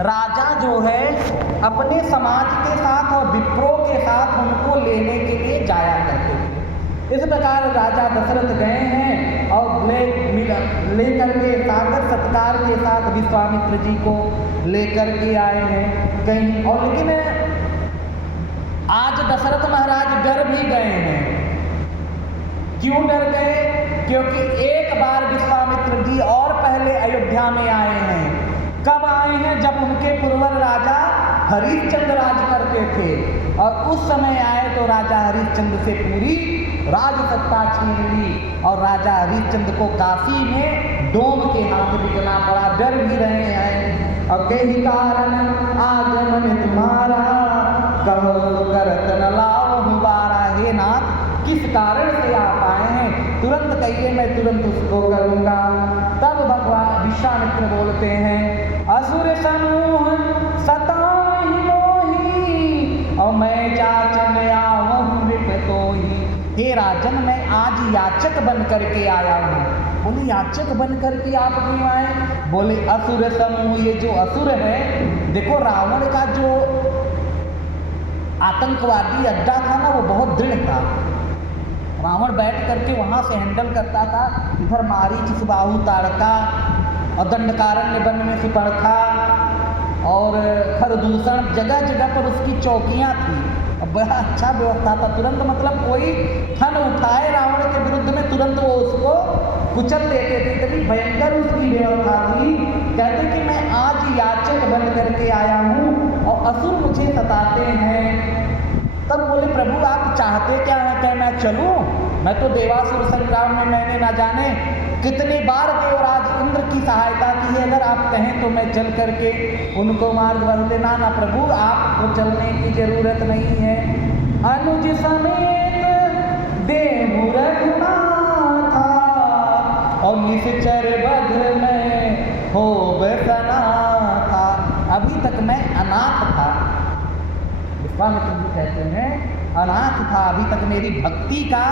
राजा जो है अपने समाज के साथ और विप्रों के साथ उनको लेने के लिए जाया करते थे। इस प्रकार राजा दशरथ गए हैं और लेकर के सादर सत्कार के साथ विश्वामित्र जी को लेकर के आए हैं कहीं। और लेकिन आज दशरथ महाराज डर भी गए हैं। क्यों डर गए? क्योंकि एक बार विश्वामित्र जी और पहले अयोध्या में आए हैं। कब आए हैं? जब उनके पूर्वज राजा हरिश्चंद्र राज करते थे और उस समय आए तो राजा हरिश्चंद्र से पूरी राज सत्ता छीन ली और राजा हरिश्चंद्र को काशी में डोम के हाथ बिकना पड़ा। डर भी रहे हैं। और कई कारण आगमन तुम्हारा कहो करत न लाओ हुबारा। हे नाथ, किस कारण से आप आए हैं? तुरंत कहिए, मैं तुरंत उसको करूँगा। तब भगवान विश्वामित्र बोलते हैं, असुर समूह सताहि मोहि और मैं जाचन आवहु विपतोहि। हे राजन, मैं आज याचक बन करके आया हूँ। बोले याचक बन करके आप क्यों आए? बोले असुर समूह, ये जो असुर है, देखो रावण का जो आतंकवादी अड्डा था ना, वो बहुत दृढ़ था। रावण बैठ करके वहाँ से हैंडल करता था। इधर मारीच सुबाहु ताड़का और दंडकारण्य वन में सुपर्णखा और खरदूषण, जगह जगह पर उसकी चौकियाँ थी। बड़ा अच्छा व्यवस्था था। तुरंत मतलब कोई थन उठाए रावण के विरुद्ध में, तुरंत वो उसको कुचल देते थे। इतनी भयंकर उसकी व्यवस्था थी। कहते कि मैं आज याचक बन करके आया हूँ और असुर मुझे सताते हैं। तब बोले प्रभु आप चाहते क्या है? क्या मैं चलूँ? मैं तो देवासुर संग्राम में मैंने ना जाने कितने बार देवराज इंद्र की सहायता की है। अगर आप कहें तो मैं चल करके उनको मार्ग बदल देना। ना प्रभु, आपको चलने की जरूरत नहीं है। अनुज समेत देहु रघुनाथा और निश्चर बद्र में हो बसना था। अभी तक मैं अनाथ था। विश्वामित्र जी कहते हैं अनाथ था, अभी तक मेरी भक्ति का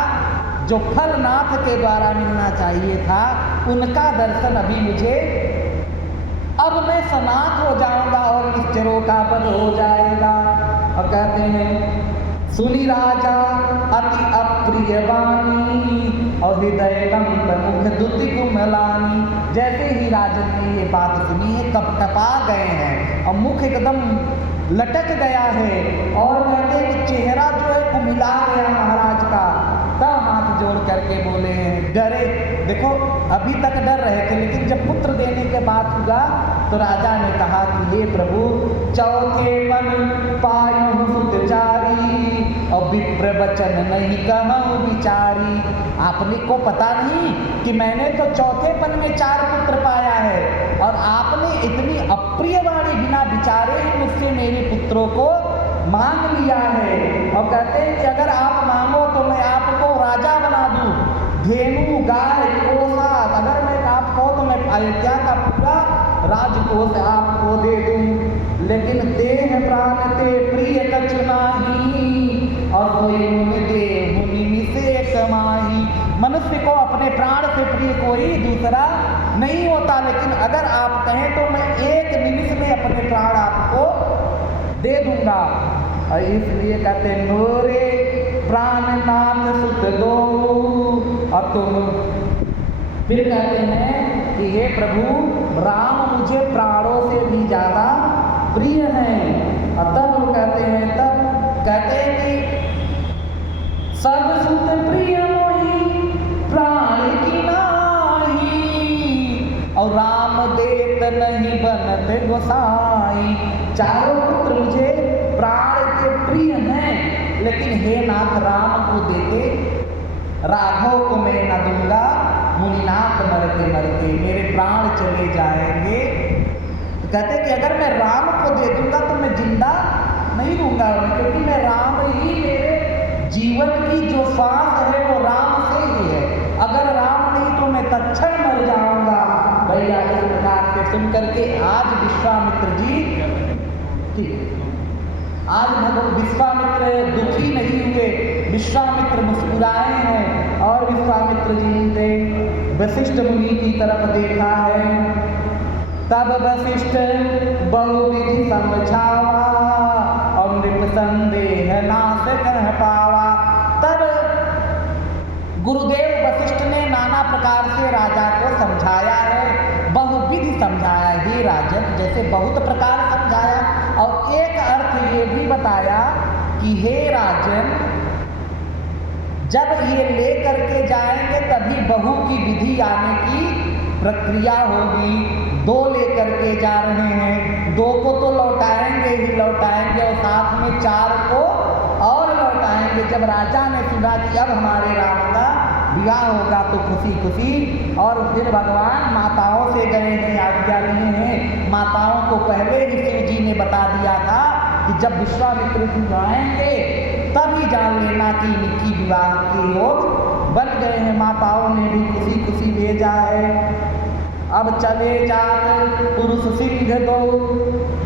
जो फल नाथ के द्वारा मिलना चाहिए था, उनका दर्शन अभी मुझे, अब मैं सनाथ हो जाऊंगा और निश्चरों का पद हो जाएगा। और कहते हैं सुनी राजा अति अप्रिय वाणी और हृदय कंप मुख दुति कुमलानी। जैसे ही राजन ने ये बात सुनी है, कपकपा गए हैं और मुख एकदम लटक गया है। और कहते हैं कि चेहरा जो है कुमिला गया महाराज का। तब हाथ जोड़ करके बोले हैं, डरे, देखो अभी तक डर रहे थे, लेकिन जब पुत्र देने के बाद हुआ तो राजा ने कहा कि हे प्रभु, चौथे पन पायु सुतचारी और विप्र वचन नहीं कहूँ विचारी। आपने को पता नहीं कि मैंने तो चौथे पन में 4 पुत्र पाया है और आपने इतनी अप्रिय वाणी बिना विचारे ही मुझसे मेरे पुत्रों को मांग लिया है। और कहते हैं कि अगर आप मांगो तो मैं आपको राजा बना दूं, धेनु गाय कोसा, अगर मैं आप कहो तो मैं अयोध्या का पूरा राजकोष आपको दे दूं। लेकिन देह प्राण ते प्रिय कछ नाही और कोई मुनि देहु निमिषे कमाही। मनुष्य को अपने प्राण से प्रिय कोई दूसरा नहीं होता, लेकिन अगर आप कहें तो मैं एक निमिष में अपने प्राण आपको दे दूंगा। और इसलिए कहते मोरे प्राणनाथ सुत दो। और तुम फिर कहते हैं कि हे प्रभु, राम मुझे प्राणों से भी ज्यादा प्रिय हैं। और तब वो कहते हैं कि सब सुत प्रिय मोहि प्राण की नाही और राम देत नहीं बनत गोसाई। चारों पुत्र मुझे प्राण के प्रिय हैं, लेकिन हे नाथ राम को देते राघव को मैं न दूंगा। मुनिनाथ मरते मरते मेरे प्राण चले जाएंगे। तो कहते कि अगर मैं राम को दे दूंगा तो मैं जिंदा नहीं रहूंगा, क्योंकि मैं राम ही, मेरे जीवन की जो सांस है वो राम से ही है। अगर राम नहीं तो मैं तत्क्षण मर जाऊंगा। भैया इस प्रकार से सुन करके आज विश्वामित्र जी, आज भगवान विश्वामित्र दुखी नहीं हुए, विश्वामित्र मुस्कुराए हैं। और विश्वामित्र जी ने वशिष्ठ मुनि की तरफ देखा है। तब वशिष्ठ बहु गुरुदेव वशिष्ठ ने नाना प्रकार से राजा को समझाया है, बहुविधि समझाया। हे राजन, जैसे बहुत प्रकार समझाया, और एक अर्थ ये भी बताया कि हे राजन, जब ये ले करके जाएंगे तभी बहू की विधि आने की प्रक्रिया होगी। 2 लेकर के जा रहे हैं, 2 को तो लौटाएंगे ही लौटाएंगे, और साथ में 4 को और लौटाएंगे। जब राजा ने सुना कि अब हमारे राम का विवाह होगा तो खुशी खुशी, और फिर भगवान माताओं से गए हैं, आज्ञा लिए हैं। माताओं को पहले ही शिव जी ने बता दिया था कि जब विश्वामित्र जी आएंगे तभी जान लेना कि इनकी विवाह के योग बन गए हैं। माताओं ने भी खुशी खुशी भेजा है। अब चले जात पुरुष सिंह दो,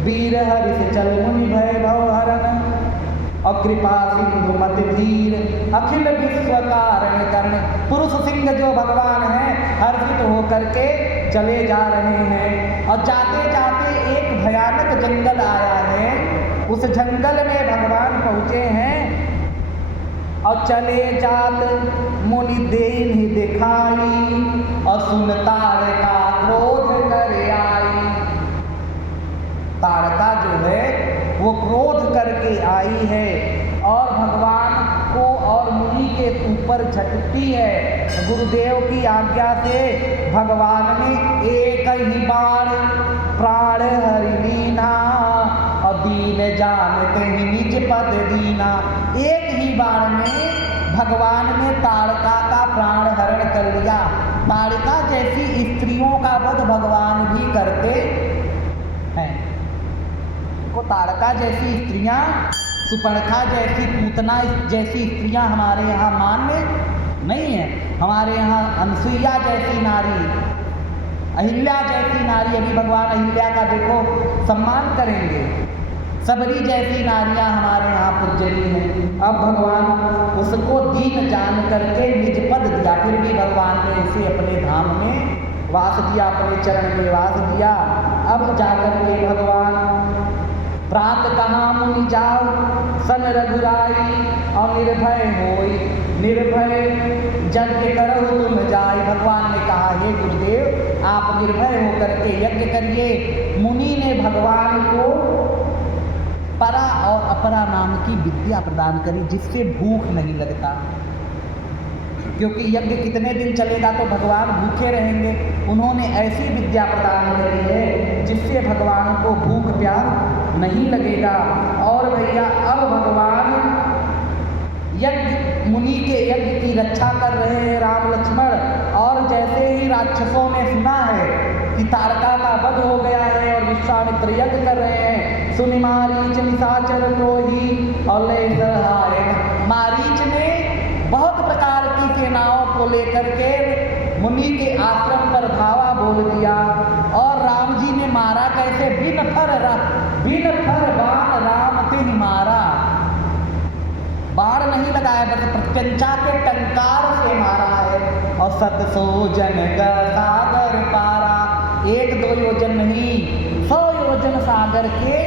वीर हरिष चल मुनि भैरव हरण, और कृपा सिंधु मत धीर, अखिल विश्व कारण करण। पुरुष सिंह जो भगवान हैं, हर्षित होकर के चले जा रहे हैं, और जाते जाते एक भयानक जंगल आया है। उस जंगल में भगवान पहुँचे हैं, और चले जात मुनि देन ही दिखाई, और सुन तारका क्रोध करे आई। तारका जो है वो क्रोध करके आई है, और भगवान को और मुनि के ऊपर झटती है। गुरुदेव की आज्ञा से भगवान ने एक ही बार प्राण हरि लीना, और दीन जानते ही निज पद दीना। एक ही बार में भगवान ने ताड़का का प्राण हरण कर लिया। ताड़का जैसी स्त्रियों का वध भगवान भी करते हैं। को ताड़का जैसी स्त्रियां, सुपर्णखा जैसी, पूतना जैसी स्त्रियां हमारे यहाँ मान्य नहीं है। हमारे यहाँ अनसुईया जैसी नारी, अहिल्या जैसी नारी, अभी भगवान अहिल्या का देखो सम्मान करेंगे। सबरी जैसी नारियां हमारे यहाँ पूजनीय हैं। अब भगवान उसको दीन जान करके निज पद दिया, फिर भी भगवान ने उसे अपने धाम में वास दिया, अपने चरण में वास दिया। अब जाकर के भगवान प्रात कहाँ मुनि जाओ सन रघुराई, और निर्भय होई निर्भय यज्ञ करो तुम जाय। भगवान ने कहा, हे गुरुदेव, आप निर्भय होकर के यज्ञ करिए। मुनि ने भगवान को परा और अपरा नाम की विद्या प्रदान करी, जिससे भूख नहीं लगता। क्योंकि यज्ञ कितने दिन चलेगा तो भगवान भूखे रहेंगे। उन्होंने ऐसी विद्या प्रदान करी है जिससे भगवान को भूख प्यास नहीं लगेगा। और भैया अब भगवान यज्ञ, मुनि के यज्ञ की रक्षा कर रहे हैं राम लक्ष्मण। और जैसे ही राक्षसों ने सुना है कि तारका का वध हो गया है और विश्वामित्र यज्ञ कर रहे हैं, सुनि मारीच निशाचर द्रोही और ले सहाय। मारीच ने बहुत प्रकार की सेनाओं को लेकर के मुनि के आश्रम पर धावा बोल दिया। और राम जी ने मारा कैसे? बिन फर बाण राम तिन मारा। बाण नहीं लगाया, बस प्रत्यंचा के टंकार से मारा है। और 700 जन सागर पारा, 1-2 योजन नहीं, 100 योजन सागर के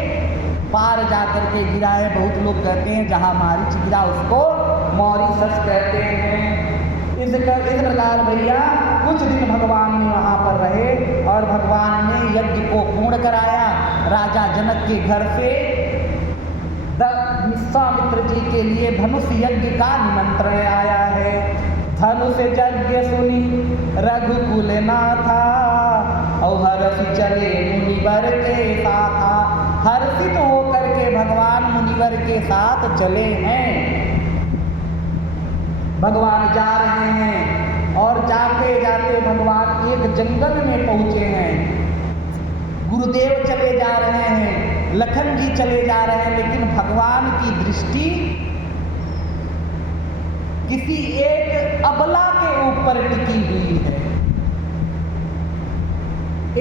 पार जाकर के गिरा है। बहुत लोग कहते हैं जहाँ मारीच गिरा उसको मॉरिशस कहते हैं। इस प्रकार भैया कुछ दिन भगवान ने वहाँ पर रहे और भगवान ने यज्ञ को पूर्ण कराया। राजा जनक के घर से विश्वामित्र जी के लिए धनुष यज्ञ का निमंत्रण आया है। धनुष यज्ञ सुनी रघुकुल नाथा, और हर्ष चले मुनिवर के साथ। हर्षित होकर के भगवान मुनिवर के साथ चले हैं। भगवान जा रहे हैं और जाते जाते भगवान एक जंगल में पहुँचे हैं। गुरुदेव चले जा रहे हैं, लखन जी चले जा रहे हैं, लेकिन भगवान की दृष्टि किसी एक अबला के ऊपर टिकी हुई है।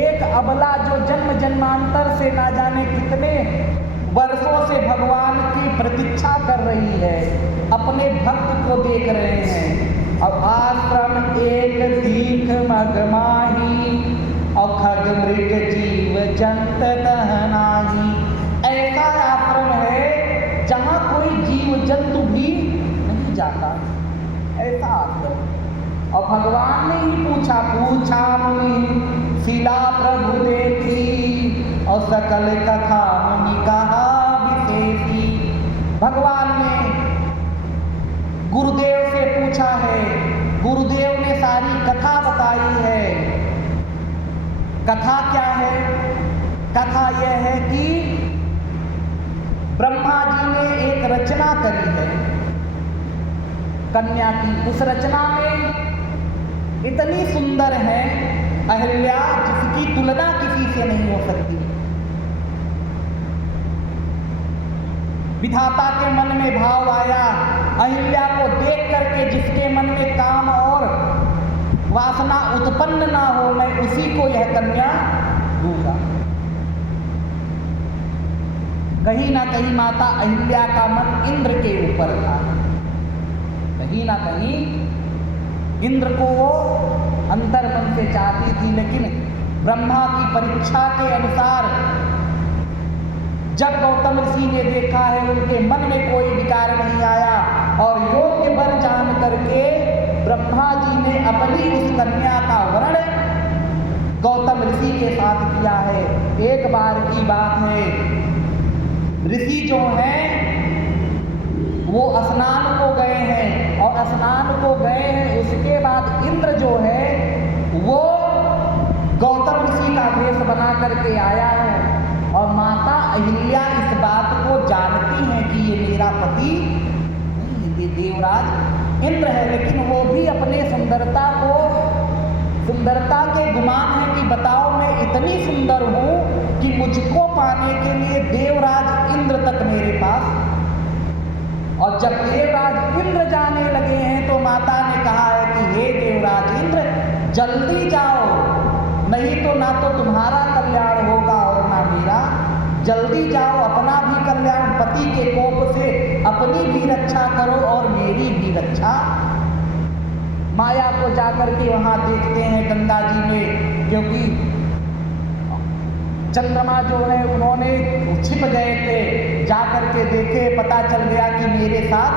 एक अबला जो जन्म जन्मांतर से ना जाने कितने वर्षों से भगवान की प्रतीक्षा कर रही है, अपने भक्त को देख रहे हैं। अब आश्रम एक दीख मगमाही, और खग मृग जीव जंत दहनाही। ऐसा आश्रम है जहाँ कोई जीव जंतु भी नहीं जाता, ऐसा आश्रम। और भगवान ने ही पूछा मुनि शिला प्रभु देखी और सकल कथा मुनि कहा विशेषी। भगवान ने गुरुदेव से पूछा है, गुरुदेव ने सारी कथा बताई है। कथा क्या है? कथा यह है कि ब्रह्मा जी ने एक रचना करी है कन्या की। उस रचना में इतनी सुंदर है अहिल्या, जिसकी तुलना किसी से नहीं हो सकती। विधाता के मन में भाव आया, अहिल्या को देख करके जिसके मन में काम और वासना उत्पन्न ना हो, मैं उसी को यह कन्या दूंगा। कहीं ना कहीं माता अहिल्या का मन इंद्र के ऊपर था, कहीं ना कहीं इंद्र को वो अंतर मन से चाहती थी। लेकिन ब्रह्मा की परीक्षा के अनुसार जब गौतम ऋषि ने देखा है, उनके मन में कोई विकार नहीं आया और योग्य वर जान करके ब्रह्मा जी ने अपनी उस कन्या का वर्ण गौतम ऋषि के साथ किया है। एक बार की बात है, ऋषि जो हैं वो स्नान को गए हैं और स्नान को गए हैं, उसके बाद इंद्र जो है वो गौतम ऋषि का वेश बना करके आया है और माता अहिल्या इस बात को जानती हैं कि ये मेरा पति नहीं, ये देवराज इंद्र है। लेकिन वो भी अपने सुंदरता के गुमान है कि बताओ मैं इतनी सुंदर हूँ कि मुझको पाने के लिए देवराज इंद्र तक मेरे पास। और जब देवराज इंद्र जाने लगे हैं तो माता ने कहा है कि हे देवराज इंद्र, जल्दी जाओ, नहीं तो ना तो तुम्हारा कल्याण होगा और ना मेरा। जल्दी जाओ, अपना भी कल्याण, पति के कोप से अपनी भी रक्षा करो और मेरी भी रक्षा। माया को जाकर के वहाँ देखते हैं गंगा जी में, क्योंकि चंद्रमा जो है उन्होंने छिप गए थे, जाकर के देखे, पता चल गया कि मेरे साथ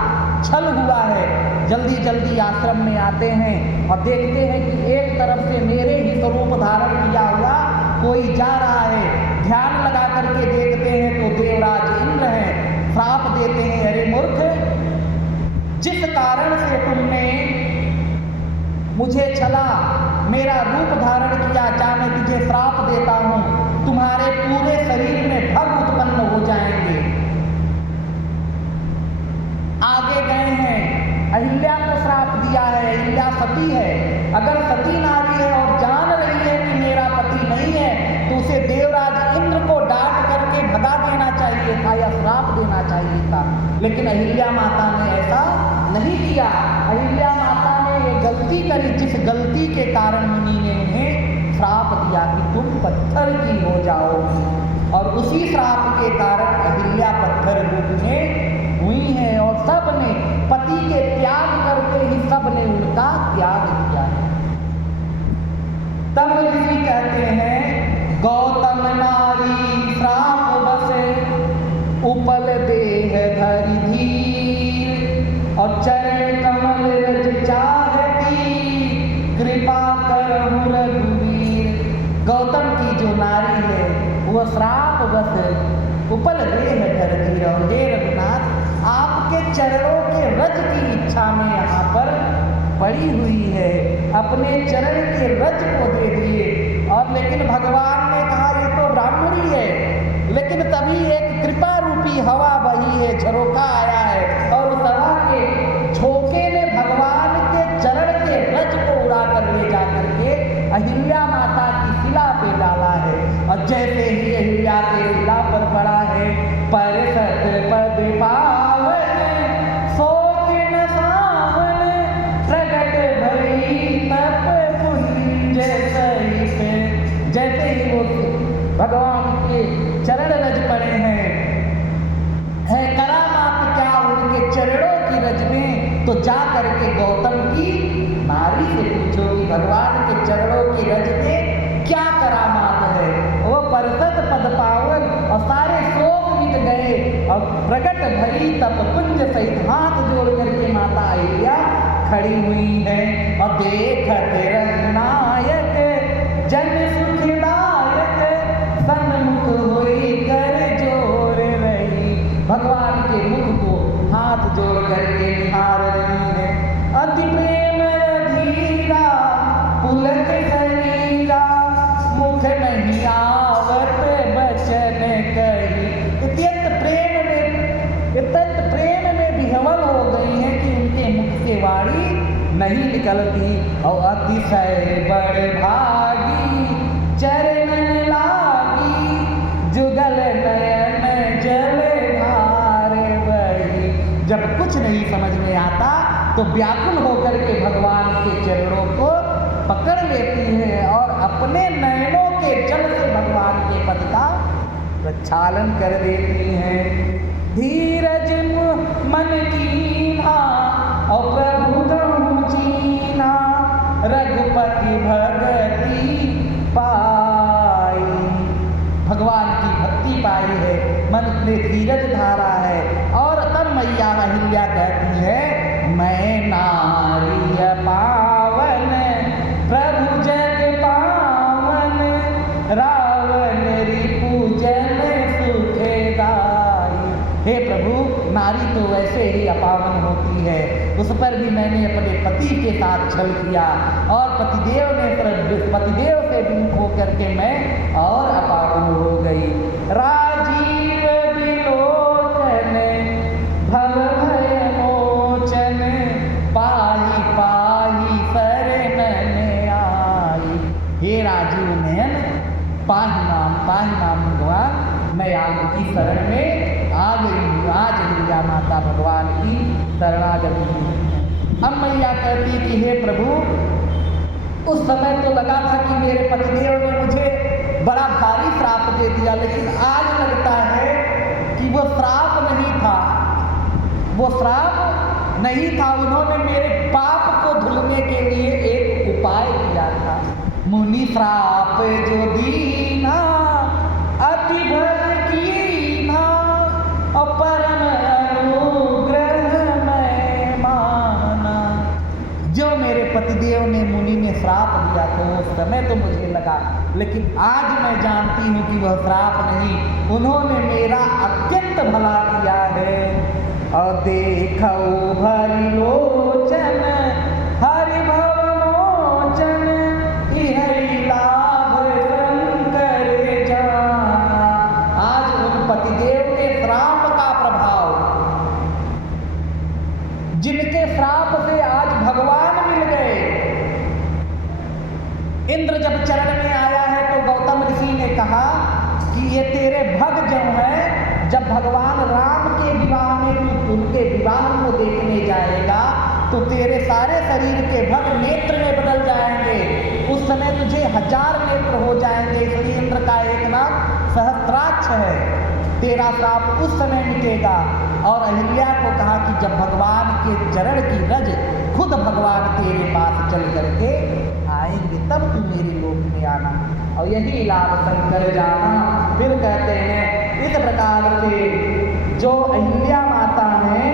छल हुआ है। जल्दी जल्दी आश्रम में आते हैं और देखते हैं कि एक तरफ से मेरे ही स्वरूप धारण किया हुआ कोई जा रहा है। ध्यान लगा करके देखते हैं तो देवराज इंद्र हैं। श्राप देते हैं, अरे मूर्ख, जिस कारण से तुमने मुझे छला, मेरा रूप धारण किया, जा मैं तुझे श्राप देता हूँ, तुम्हारे पूरे शरीर में भग उत्पन्न हो जाएंगे। आगे गए हैं, अहिल्या को श्राप दिया है। अहिल्या सती है, अगर सती नारी है और जान रही है कि मेरा पति नहीं है तो उसे देवराज इंद्र को डांट करके भगा देना चाहिए था या श्राप देना चाहिए था। लेकिन अहिल्या माता ने ऐसा नहीं किया। अहिल्या माता ने ये गलती करी जिस गलती के कारण मुनि ने उन्हें श्राप दिया कि तुम पत्थर की हो जाओगी, और उसी श्राप के कारण अहिल्या पत्थर रूप में हुई है। और सब ने पति के त्याग करके ही सब ने उनका त्याग किया है। तब ऋषि कहते हैं, गौतम नारी श्राप बसे उपल देह धरि धीर, और चरण कमल रज चाहती कृपा करहु रघुवीर। गौतम की जो नारी है वो श्राप बस उपल देह धरि धीर, और हे रघुनाथ आपके चरणों के रज की इच्छा में यहाँ पर पड़ी हुई है, अपने चरण के रज को दे दिए। और लेकिन भगवान ने कहा ये तो ब्राह्मणी है, लेकिन तभी एक कृपा रूपी हवा बही है, झरोका आया है, और उस हवा के झोंके ने भगवान के चरण के रज को उड़ा कर ले जा करके अहिल्या माता की शिला पे डाला है। और जैसे ही अहिल्या के शिला पर पड़ा है, परसत पद पावन सोकिन सावन, प्रगट भई तप पुंज सहित। जैसे ही वो भगवान के चरण रज पड़े हैं, है करामात क्या उनके चरणों की रज में, तो जा करके गौतम की नारी से पूछो कि भगवान के चरणों की रज में क्या करामात है। वो परसत पद पावन, और सारे शोक मिट गए और प्रकट भई तप कुंज सहित। हाथ जोड़ करके माता अहिल्या खड़ी हुई है और देखत रघुनायक जन सुखदायक सन्मुख होई कर जोर रही। भगवान के मुख को हाथ जोड़ करके निहार रही है। अति प्रेम अधीरा पुलक शरीरा मुख नहीं आवत बचन कही। अत्यंत प्रेम में विह्वल हो गई है कि उनके मुख से वाणी नहीं निकलती। और अतिशय बड़ भागी चरणन लागी जुगल नयन जल धार बही। जब कुछ नहीं समझ में आता तो व्याकुल होकर के भगवान के चरणों को पकड़ लेती है और अपने नयनों के जल से भगवान के पद का प्रक्षालन कर देती हैं। धीरज मन कीन्हा और प्रभु कहूँ चीन्हा रघुपति भगति पाई। भगवान की भक्ति पाई है, मन में धीरज धारा है। और तब मैया अहिल्या कहती है मैं नारी पावन प्रभु जग पावन रावण रिपुजन सुखदाई। हे प्रभु, नारी तो वैसे ही अपावन होती है, उस पर भी मैंने अपने पति के साथ छल किया और पतिदेव से विमुख होकर के मैं और अपावन हो गई। राजीव विलोचन भव भय मोचन पाही पाही शरणन आई। हे राजीव नयन, पाही नाम भगवान, मैं आपकी शरण में आ गई हूँ। आज अहिल्या माता भगवान की शरणागति हुई। अब मैया कहती कि हे प्रभु, उस समय तो लगा था कि मेरे पतिदेव ने मुझे बड़ा भारी श्राप दे दिया, लेकिन आज लगता है कि वो श्राप नहीं था, वो श्राप नहीं था। उन्होंने मेरे पाप को धुलने के लिए एक उपाय किया था। मुनि श्राप जो दीना अति भल कीना और परम अनुग्रह मैं माना। जो मेरे पतिदेव ने मुनि ने श्राप दिया तो उस समय तो मुझे लगा, लेकिन आज मैं जानती हूँ कि वह श्राप नहीं, उन्होंने मेरा अत्यंत भला किया है। और देखो भरि लोचन हरि भव मोचन इहै लाभ शंकर जाना। आज उन पतिदेव के श्राप का प्रभाव, जिनके श्राप से आज भगवान मिल गए। इंद्र जब चरण में आया है तो गौतम ऋषि ने कहा कि ये तेरे भग जो है, जब भगवान राम के विवाह में तू उनके विवाह को देखने जाएगा तो तेरे सारे शरीर के भग नेत्र में बदल जाएंगे। उस समय तुझे 1000 नेत्र हो जाएंगे। इसलिए इंद्र का एक नाम सहस्त्राक्ष है। तेरा श्राप उस समय मिटेगा। और अहिल्या को कहा कि जब भगवान के चरण की रज खुद भगवान तेरे पास चल करके आएंगे तब तू मेरे लोक में आना, और यही लाभ शंकर जाना। फिर कहते हैं इस प्रकार से जो अहिल्या माता हैं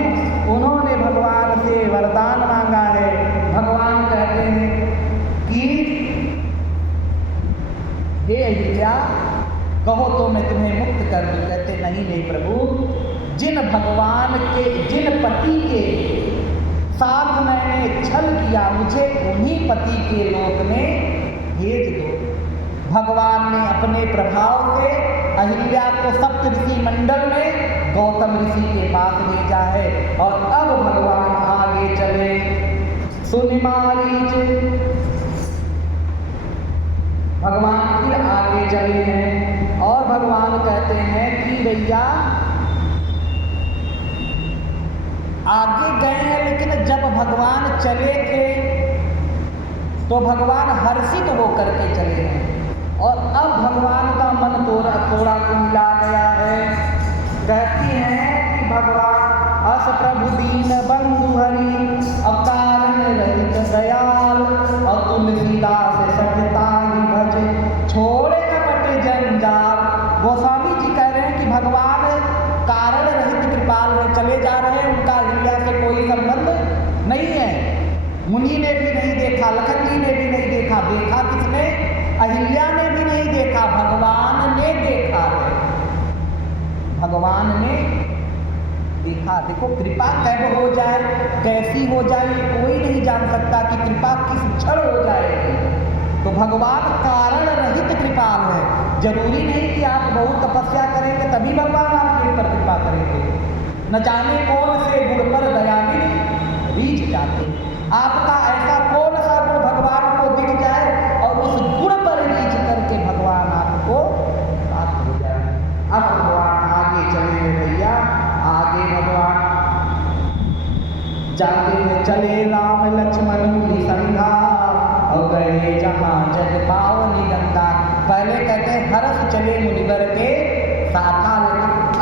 उन्होंने भगवान से वरदान मांगा है। भगवान कहते हैं कि हे अहिल्या, कहो तो मैं तुम्हें मुक्त कर दूं। कहते नहीं प्रभु, जिन पति के साथ मैंने छल किया मुझे उन्हीं पति के लोक में भेज दो। भगवान ने अपने प्रभाव से अहिल्या को सप्त ऋषि मंडल में गौतम ऋषि के पास भेजा है। और अब भगवान आगे चले। सुनि मारीच, भगवान फिर आगे चले हैं और भगवान कहते हैं कि भैया आगे गए हैं, लेकिन जब भगवान चले थे तो भगवान हर्षित होकर के चले हैं और अब भगवान का मन थोड़ा कुंडा गया है। कहती हैं कि भगवान अस प्रभु दीन बंधु हरि अकारण रहित दयाल और तुलसीदास सत्यता ही भज छोड़े कपट जंजाल। गोस्वामी जी कह रहे हैं कि भगवान कारण रहित कृपाल है, चले जा रहे हैं, उनका अहिल्या से कोई संबंध नहीं है। मुनि ने भी नहीं देखा, भगवान ने देखा। देखो कृपा कब हो जाए, कैसी हो जाए, ये कोई नहीं जान सकता कि कृपा किस क्षण हो जाएगी। तो भगवान कारण रहित कृपाल है। जरूरी नहीं कि आप बहुत तपस्या करेंगे तभी भगवान आपके ऊपर कृपा करेंगे। न जाने कौन से गुण पर दयानिधि रीझ जाते। आपका ऐसा कौन सा गुण भगवान को दिख जाए और उस गुण पर रीझ करके भगवान आपको प्राप्त हो जाए। अब भगवान आगे चले भैया, आगे भगवान जाते हुए चले राम लक्ष्मण मुनि संघा और गए जहाँ जग पावनी गंगा। पहले कहते हैं हर्ष चले मुनिवर के साथ